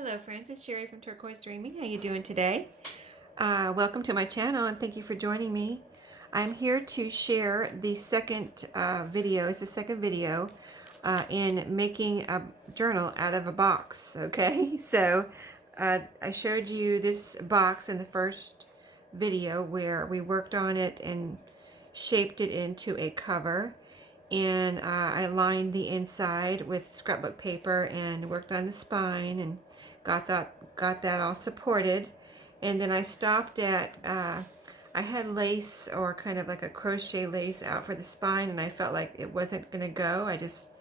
Hello friends, it's Sherry from Turquoise Dreaming. How you doing today? Welcome to my channel and thank you for joining me. I'm here to share the second video. It's the second video in making a journal out of a box. Okay, so I showed you this box in the first video where we worked on it and shaped it into a cover. And I lined the inside with scrapbook paper and worked on the spine and got that all supported. And then I stopped at I had lace, or kind of like a crochet lace, out for the spine, and I felt like it wasn't gonna go. I just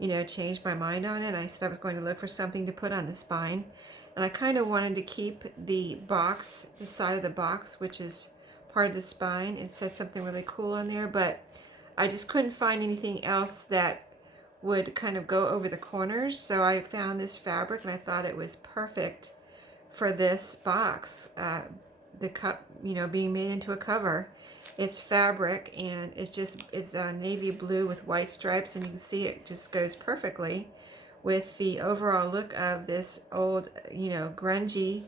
changed my mind on it. I said I was going to look for something to put on the spine, and I kind of wanted to keep the box, the side of the box, which is part of the spine. It said something really cool on there, but I just couldn't find anything else that would kind of go over the corners. So I found this fabric and I thought it was perfect for this box. The cup, being made into a cover. It's fabric and it's navy blue with white stripes, and you can see it just goes perfectly with the overall look of this old, grungy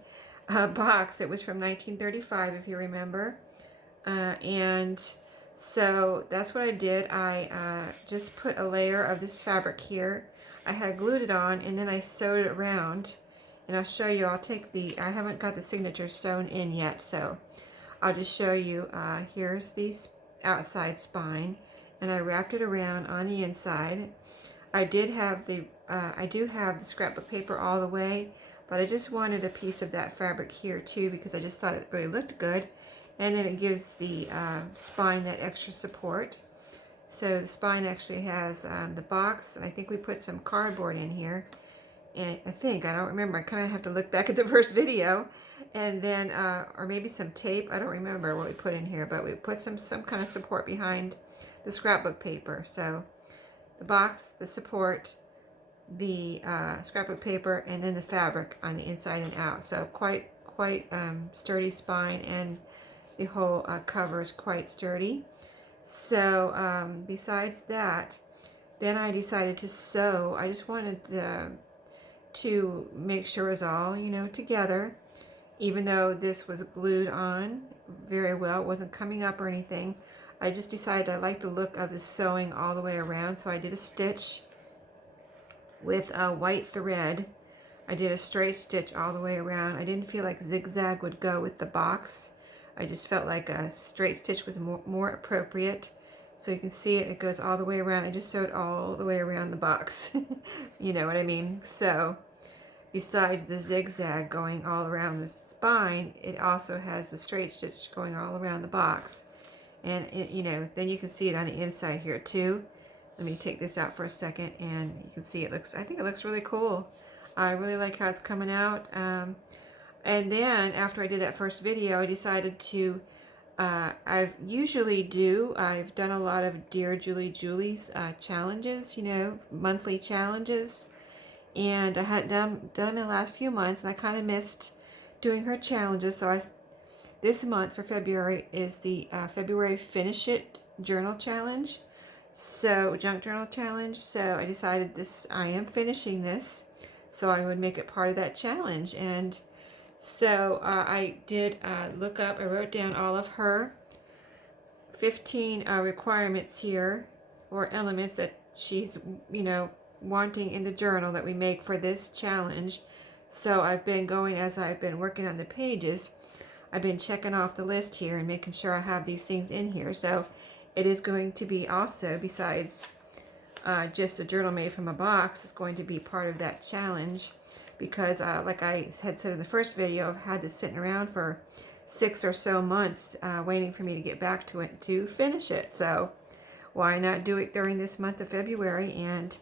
box. It was from 1935, if you remember. And so that's what I did. I just put a layer of this fabric here. I had glued it on and then I sewed it around. And I'll show you, I haven't got the signature sewn in yet, so I'll just show you. Here's the outside spine, and I wrapped it around on the inside. I do have the scrapbook paper all the way, but I just wanted a piece of that fabric here too because I just thought it really looked good. And then it gives the spine that extra support. So the spine actually has the box, and I think we put some cardboard in here. And I don't remember. I kind of have to look back at the first video. And then, or maybe some tape. I don't remember what we put in here, but we put some kind of support behind the scrapbook paper. So the box, the support, the scrapbook paper, and then the fabric on the inside and out. So quite sturdy spine, and the whole cover is quite sturdy. So besides that, then I decided to sew. I just wanted to make sure it was all, together. Even though this was glued on very well, it wasn't coming up or anything. I just decided I liked the look of the sewing all the way around, so I did a stitch with a white thread. I did a straight stitch all the way around. I didn't feel like zigzag would go with the box. I just felt like a straight stitch was more appropriate. So you can see it goes all the way around. I just sewed all the way around the box. You know what I mean? So besides the zigzag going all around the spine, it also has the straight stitch going all around the box. And then you can see it on the inside here too. Let me take this out for a second, and you can see I think it looks really cool. I really like how it's coming out. And then after I did that first video, I decided to, I've done a lot of Dear Julie's challenges, monthly challenges. And I hadn't done them in the last few months, and I kind of missed doing her challenges. So this month for February is the February Finish It Journal Challenge. So, Junk Journal Challenge. So I decided I am finishing this, so I would make it part of that challenge. And so I did I wrote down all of her 15 requirements here, or elements that she's, wanting in the journal that we make for this challenge. So I've been going, as I've been working on the pages, I've been checking off the list here and making sure I have these things in here. So it is going to be also, besides just a journal made from a box, it's going to be part of that challenge. Because like I had said in the first video, I've had this sitting around for 6 or so months waiting for me to get back to it to finish it. So why not do it during this month of February? And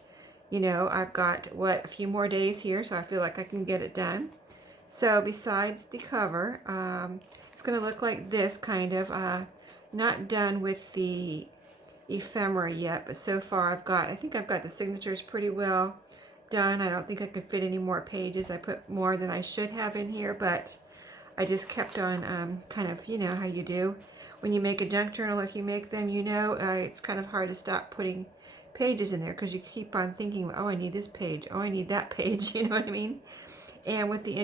I've got a few more days here, so I feel like I can get it done. So besides the cover, it's going to look like this, kind of. Not done with the ephemera yet, but so far I think I've got the signatures pretty well done. I don't think I could fit any more pages. I put more than I should have in here, but I just kept on kind of, how you do when you make a junk journal. If you make them, it's kind of hard to stop putting pages in there because you keep on thinking, oh, I need this page, oh, I need that page. You know what I mean? And with the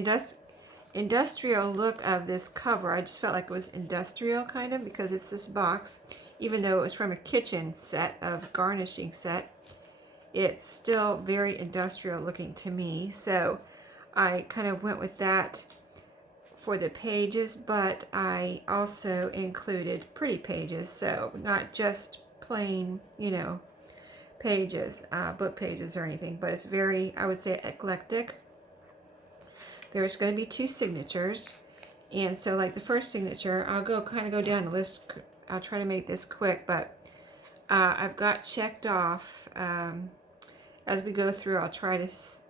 industrial look of this cover, I just felt like it was industrial kind of, because it's this box. Even though it was from a kitchen set of garnishing set, it's still very industrial looking to me. So I kind of went with that for the pages, but I also included pretty pages, so not just plain, you know, pages, book pages or anything, but it's very, I would say, eclectic. There's going to be 2 signatures, and so like the first signature, I'll kind of go down the list. I'll try to make this quick, but I've got checked off. As we go through, I'll try to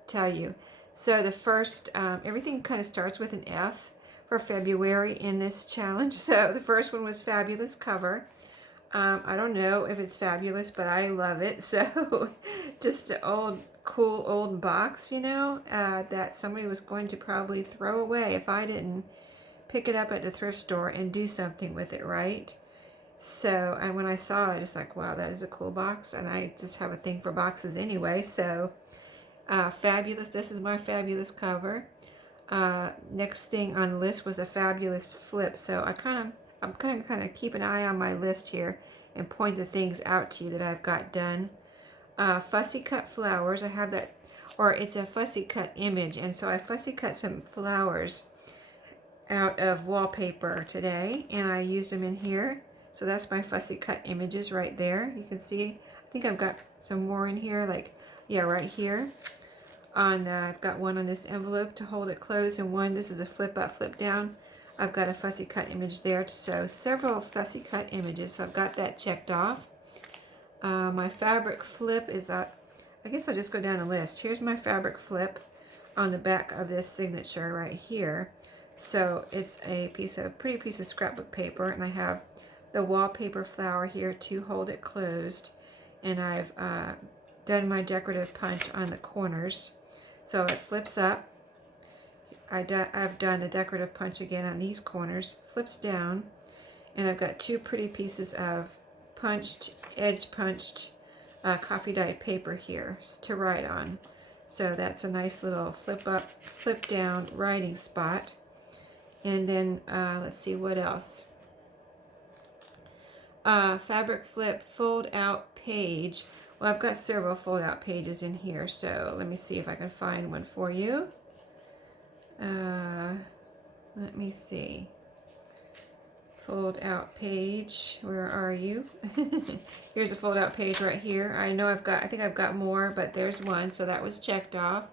tell you. So the first, everything kind of starts with an F for February in this challenge. So the first one was fabulous cover. I don't know if it's fabulous, but I love it. So just an old, cool old box, you know, that somebody was going to probably throw away if I didn't pick it up at the thrift store and do something with it, right? So, and when I saw it, I just like, wow, that is a cool box. And I just have a thing for boxes anyway. So fabulous. This is my fabulous cover. Next thing on the list was a fabulous flip. So I'm kind of keep an eye on my list here and point the things out to you that I've got done. Fussy cut flowers. I have that, or it's a fussy cut image, and so I fussy cut some flowers out of wallpaper today, and I used them in here. So that's my fussy cut images right there. You can see, I think I've got some more in here, like, yeah, right here. I've got one on this envelope to hold it closed, and one, this is a flip up, flip down. I've got a fussy cut image there, so several fussy cut images, so I've got that checked off. My fabric flip is, I guess I'll just go down the list. Here's my fabric flip on the back of this signature right here. So it's a pretty piece of scrapbook paper, and I have the wallpaper flower here to hold it closed, and I've done my decorative punch on the corners. So it flips up. I've done the decorative punch again on these corners, flips down, and I've got 2 pretty pieces of edge punched coffee dyed paper here to write on. So that's a nice little flip up, flip down writing spot. And then let's see what else. Fabric flip fold out page. Well, I've got several fold out pages in here, so let me see if I can find one for you. Let me see. Fold out page, where are you? Here's a fold out page right here. I think I've got more, but there's one, so that was checked off.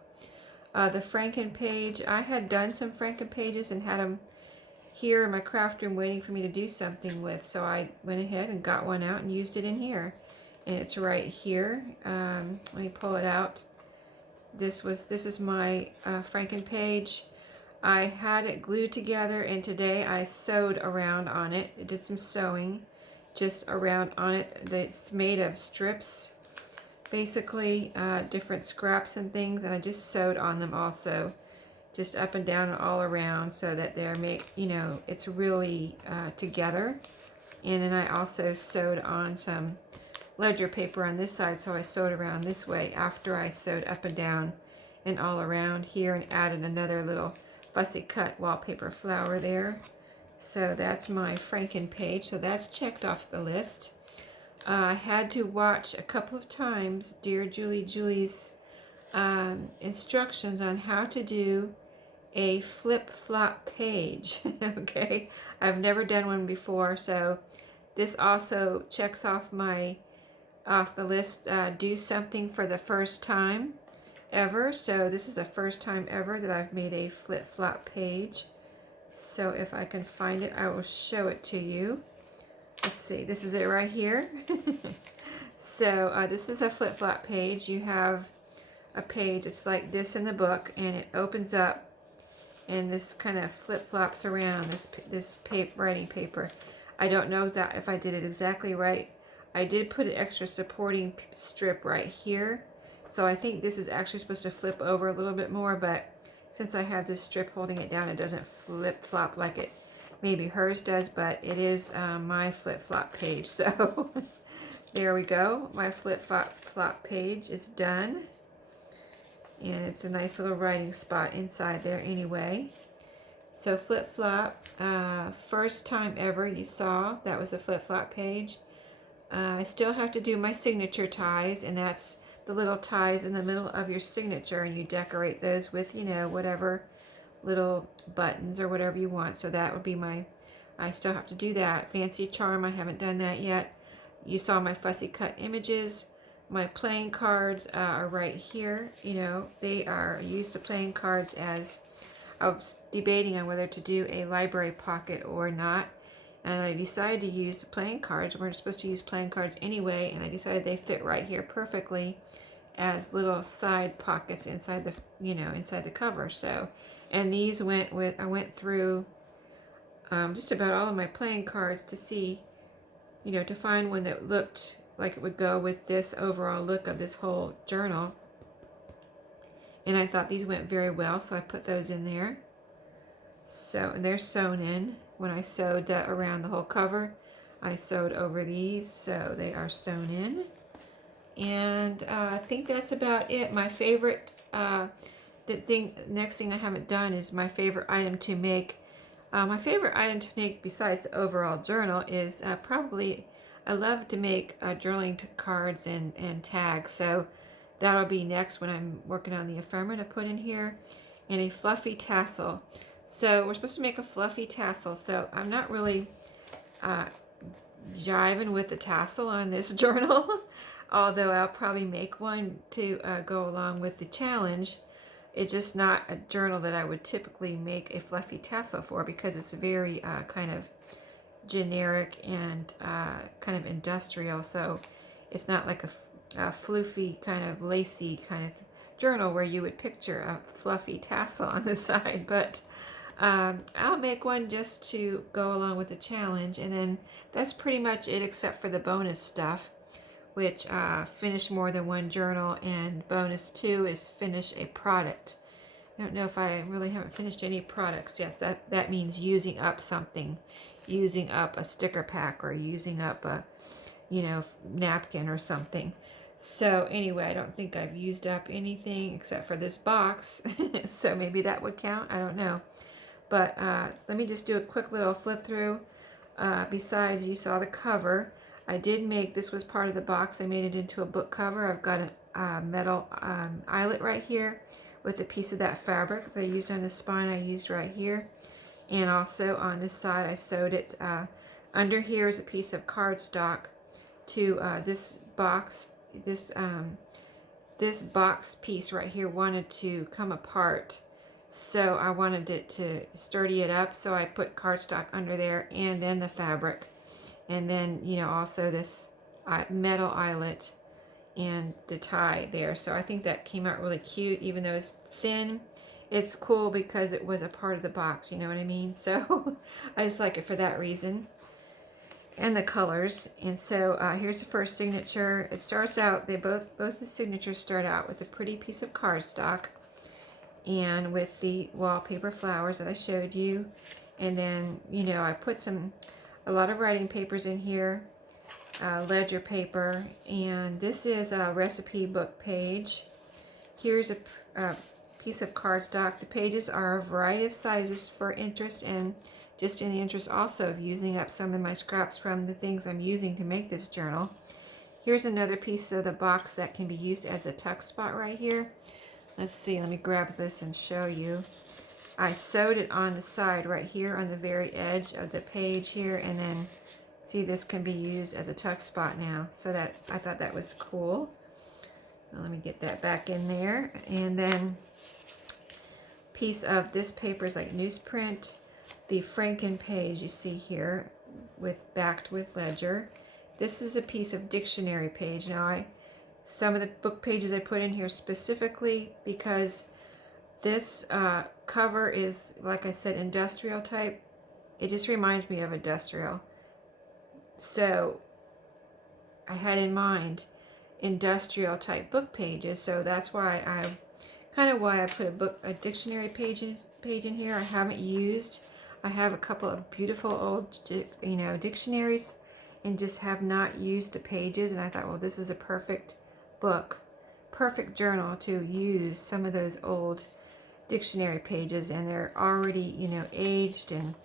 The Franken page, I had done some Franken pages and had them here in my craft room waiting for me to do something with, so I went ahead and got one out and used it in here, and it's right here. Let me pull it out. This is my Franken page. I had it glued together, and today I sewed around on it. I did some sewing just around on it. It's made of strips, basically, different scraps and things, and I just sewed on them also, just up and down and all around, so that they're it's really together. And then I also sewed on some ledger paper on this side, so I sewed around this way after I sewed up and down and all around here, and added another little fussy cut wallpaper flower there. So that's my Franken page, so that's checked off the list. I had to watch a couple of times Dear Julie's instructions on how to do a flip-flop page. Okay, I've never done one before, so this also checks off the list, do something for the first time ever. So this is the first time ever that I've made a flip-flop page. So if I can find it, I will show it to you. Let's see, this is it right here. So this is a flip-flop page. You have a page, it's like this in the book, and it opens up, and this kind of flip-flops around this writing paper. I don't know if I did it exactly right. I did put an extra supporting strip right here, so I think this is actually supposed to flip over a little bit more, but since I have this strip holding it down, it doesn't flip-flop like it maybe hers does, but it is my flip-flop page. So there we go. My flip-flop page is done. and it's a nice little writing spot inside there anyway. So flip-flop, first time ever you saw, that was a flip-flop page. I still have to do my signature ties, and that's the little ties in the middle of your signature, and you decorate those with, you know, whatever little buttons or whatever you want. So that would be my, I still have to do that. Fancy charm, I haven't done that yet. You saw my fussy cut images. My playing cards are right here. You know, they are used to playing cards as, I was debating on whether to do a library pocket or not. And I decided to use the playing cards. We're supposed to use playing cards anyway, and I decided they fit right here perfectly as little side pockets inside the, you know, inside the cover. So, and these went with, I went through just about all of my playing cards to see, you know, to find one that looked like it would go with this overall look of this whole journal. And I thought these went very well, so I put those in there. So, and they're sewn in. When I sewed that around the whole cover, I sewed over these, so they are sewn in. And I think that's about it. My favorite, next thing I haven't done is my favorite item to make. My favorite item to make besides the overall journal is probably, I love to make journaling cards and tags. So that'll be next when I'm working on the ephemera to put in here. And a fluffy tassel. So we're supposed to make a fluffy tassel. So I'm not really jiving with the tassel on this journal. Although I'll probably make one to go along with the challenge. It's just not a journal that I would typically make a fluffy tassel for, because it's very kind of generic and kind of industrial. So it's not like a floofy kind of lacy kind of journal where you would picture a fluffy tassel on the side. But I'll make one just to go along with the challenge, and then that's pretty much it, except for the bonus stuff, which finish more than one journal, and bonus 2 is finish a product. I don't know if I really haven't finished any products yet. That means using up something, using up a sticker pack, or using up a, you know, napkin or something. So anyway, I don't think I've used up anything except for this box. So maybe that would count. I don't know. But let me just do a quick little flip through. Besides, you saw the cover. I did make, this was part of the box, I made it into a book cover. I've got a metal eyelet right here with a piece of that fabric that I used on the spine, I used right here. And also on this side I sewed it, under here is a piece of cardstock to this box. This box piece right here wanted to come apart. So I wanted it to sturdy it up, so I put cardstock under there, and then the fabric. And then, you know, also this metal eyelet and the tie there. So I think that came out really cute, even though it's thin. It's cool because it was a part of the box, you know what I mean? So I just like it for that reason. And the colors. And so here's the first signature. It starts out, they both the signatures start out with a pretty piece of cardstock and with the wallpaper flowers that I showed you. And then, you know, I put a lot of writing papers in here, ledger paper, and this is a recipe book page. Here's a piece of cardstock. The pages are a variety of sizes for interest, and just in the interest also of using up some of my scraps from the things I'm using to make this journal. Here's another piece of the box that can be used as a tuck spot right here. Let's see, let me grab this and show you. I sewed it on the side right here on the very edge of the page here, and then see, this can be used as a tuck spot now. So that, I thought that was cool. Now let me get that back in there. And then piece of this paper is like newsprint. The Franken page you see here backed with ledger. This is a piece of dictionary page. Now some of the book pages I put in here specifically because this cover is, like I said, industrial type. It just reminds me of industrial. So I had in mind industrial type book pages. So that's why I put a dictionary page in here. I haven't used. I have a couple of beautiful old, you know, dictionaries, and just have not used the pages. And I thought, well, this is a perfect book, perfect journal to use some of those old dictionary pages, and they're already, you know, aged and,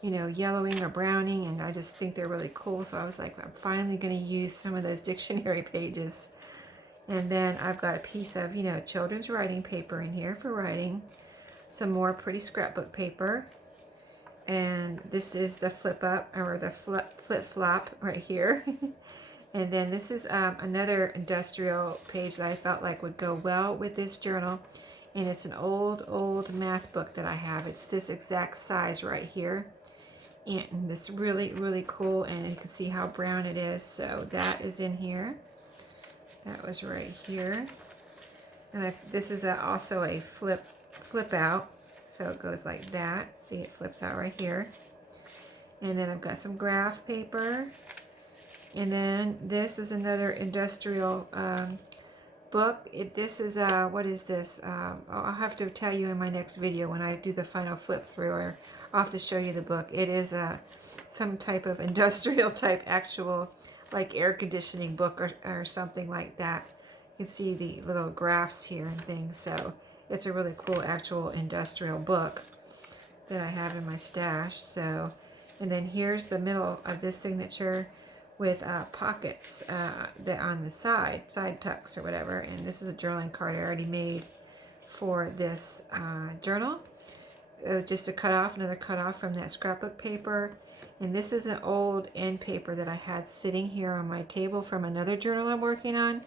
you know, yellowing or browning, and I just think they're really cool. So I was like, I'm finally going to use some of those dictionary pages. And then I've got a piece of, you know, children's writing paper in here for writing, some more pretty scrapbook paper, and this is the flip up, or the flip flop right here. And then this is another industrial page that I felt like would go well with this journal, and it's an old math book that I have. It's this exact size right here, and this really cool, and you can see how brown it is. So that is in here. That was right here. And this is also a flip out, so it goes like that. See, it flips out right here. And then I've got some graph paper, and then this is another industrial book. This is what is this? I'll have to tell you in my next video when I do the final flip through, or I'll have to show you the book. It is some type of industrial type, actual like air conditioning book or something like that. You can see the little graphs here and things. So it's a really cool actual industrial book that I have in my stash. So, and then here's the middle of this signature with pockets that on the side tucks or whatever. And this is a journaling card I already made for this journal. Just another cut off from that scrapbook paper. And this is an old end paper that I had sitting here on my table from another journal I'm working on.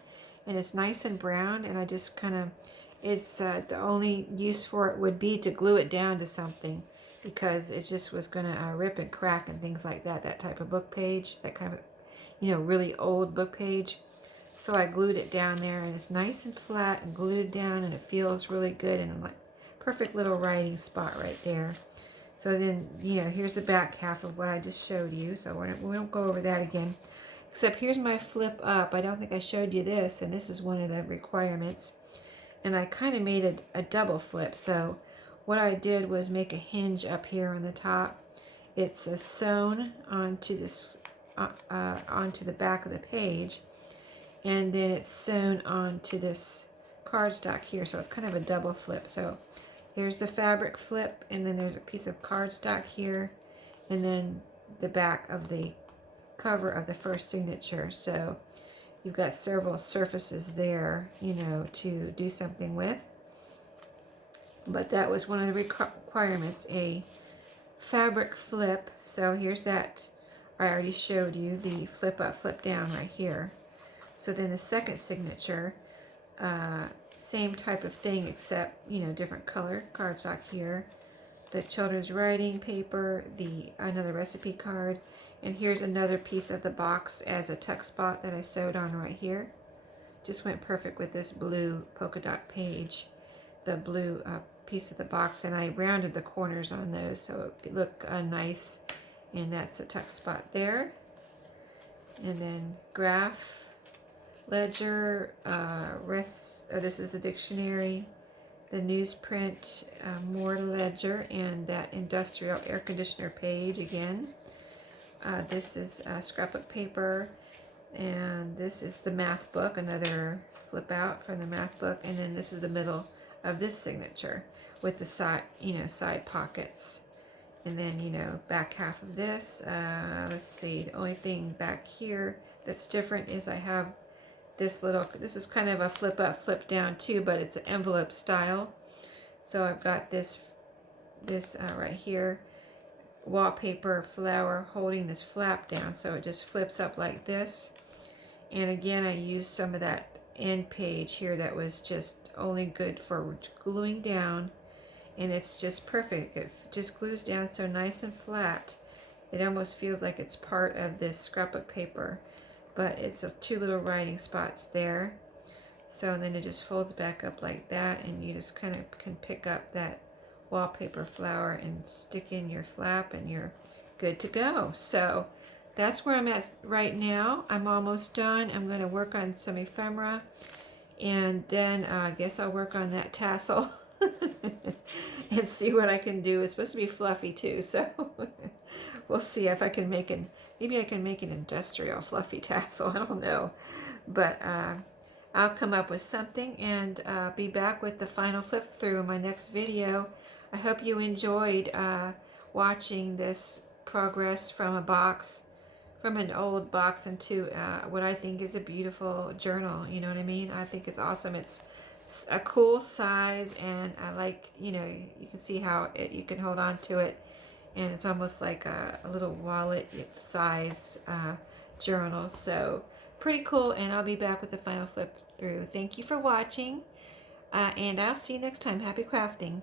And it's nice and brown, and I just kind of, it's the only use for it would be to glue it down to something, because it just was going to rip and crack and things like that, that type of book page, that kind of, you know, really old book page. So I glued it down there, and it's nice and flat and glued down, and it feels really good, and like perfect little writing spot right there. So then, you know, here's the back half of what I just showed you, so we won't go over that again. Except here's my flip up. I don't think I showed you this, and this is one of the requirements. And I kind of made a double flip. So what I did was make a hinge up here on the top. It's sewn onto this onto the back of the page, and then it's sewn onto this cardstock here. So it's kind of a double flip. So here's the fabric flip, and then there's a piece of cardstock here, and then the back of the cover of the first signature. So you've got several surfaces there, you know, to do something with. But that was one of the requirements, a fabric flip. So here's that. I already showed you the flip up, flip down right here. So then the second signature, same type of thing, except, you know, different color cardstock here. The children's writing paper, another recipe card, and here's another piece of the box as a tuck spot that I sewed on right here. Just went perfect with this blue polka dot page, the blue piece of the box, and I rounded the corners on those so it looked nice, and that's a tuck spot there. And then graph, ledger, this is a dictionary, the newsprint, more ledger, and that industrial air conditioner page again. This is scrapbook paper, and this is the math book, another flip out from the math book, and then this is the middle of this signature with the side, you know, side pockets. And then, you know, back half of this, let's see, the only thing back here that's different is I have this is kind of a flip up, flip down too, but it's an envelope style. So I've got this right here, wallpaper flower holding this flap down, so it just flips up like this. And again, I used some of that end page here that was just only good for gluing down, and it's just perfect. It just glues down so nice and flat. It almost feels like it's part of this scrapbook paper, but it's two little writing spots there. So then it just folds back up like that, and you just kind of can pick up that wallpaper flower and stick in your flap, and you're good to go. So that's where I'm at right now. I'm almost done. I'm going to work on some ephemera, and then I guess I'll work on that tassel and see what I can do. It's supposed to be fluffy too, so we'll see if I can maybe I can make an industrial fluffy tassel. I don't know, but I'll come up with something and be back with the final flip through in my next video. I hope you enjoyed watching this progress from a box, from an old box into what I think is a beautiful journal. You know what I mean? I think it's awesome. It's a cool size, and I like, you know, you can see how you can hold on to it, and it's almost like a little wallet size journal. So pretty cool, and I'll be back with the final flip through. Thank you for watching, and I'll see you next time. Happy crafting.